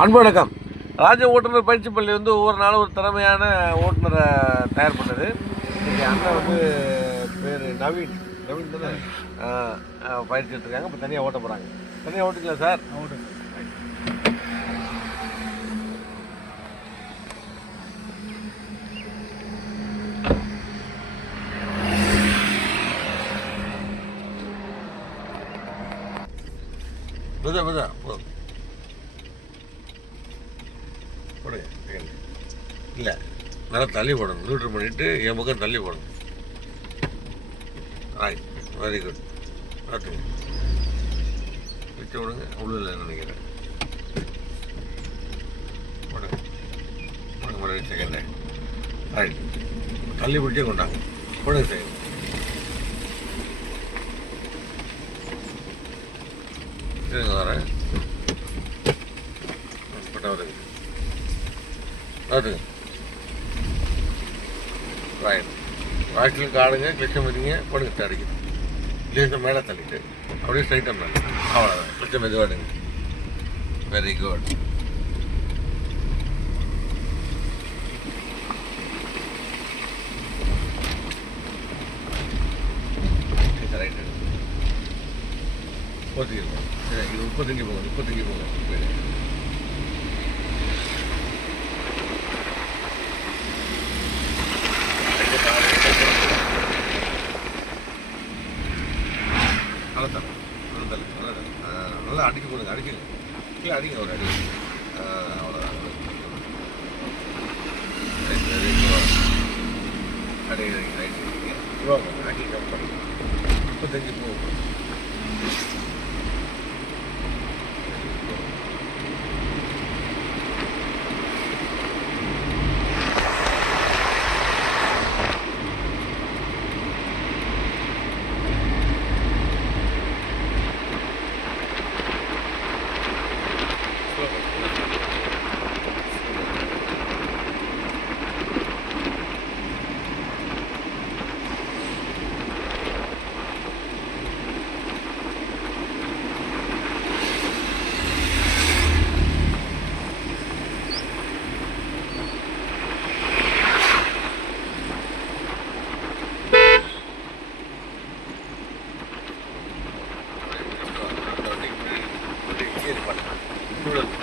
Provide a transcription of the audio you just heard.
அன்பு வணக்கம். ராஜ ஓட்டுநர் பயிற்சி பள்ளி வந்து ஒவ்வொரு நாளும் ஒரு திறமையான ஓட்டுநரை தயார் பண்ணுது. இன்றைக்கி அண்ணன் வந்து பேர் நவீன் தானே பயிற்சி எடுத்துருக்காங்க. இப்போ தனியாக ஓட்ட போகிறாங்க. தனியாக ஓட்டுக்கலாம் சார்? ஓட்டு. மெதா போதும் போடுங்க. இல்லை, நல்லா தள்ளி போடணும். நியூட்ரல் பண்ணிவிட்டு என் பக்கம் தள்ளி போடணும். Right, very good. பார்த்துங்க, வச்சு விடுங்க. உள்ள நினைக்கிறேன். போடுங்க போடுங்க செகண்ட். ரைட், தள்ளி பிடிச்சே கொண்டாங்க. போடுங்க செகண்ட். சரிங்க, வரேன். பட்டா வருங்க. பார்த்துங்க. ரைட், வாய்க்கிலும் காடுங்க, கிளச்சம் வச்சுங்க. போடுங்க, அடிக்கணும். லேசாக மேலே தள்ளிட்டு அப்படியே ஸ்ட்ரைட்டாக மேலே. அவ்வளோதான், கிளச்சம் மெதுவாடுங்க. Very good. ரைட்டு போத்திக்கலாம். சரி, இது 35 போங்க. 35 போங்க. நல்லா அடிக்க போடுங்க. அடிக்குங்க. கீழே அடிங்க. ஒரு அடி. அவ்வளோதான். அடி ரைட்டு. இவ்வளோ அடி கம் பண்ணி 35 போகும். Good.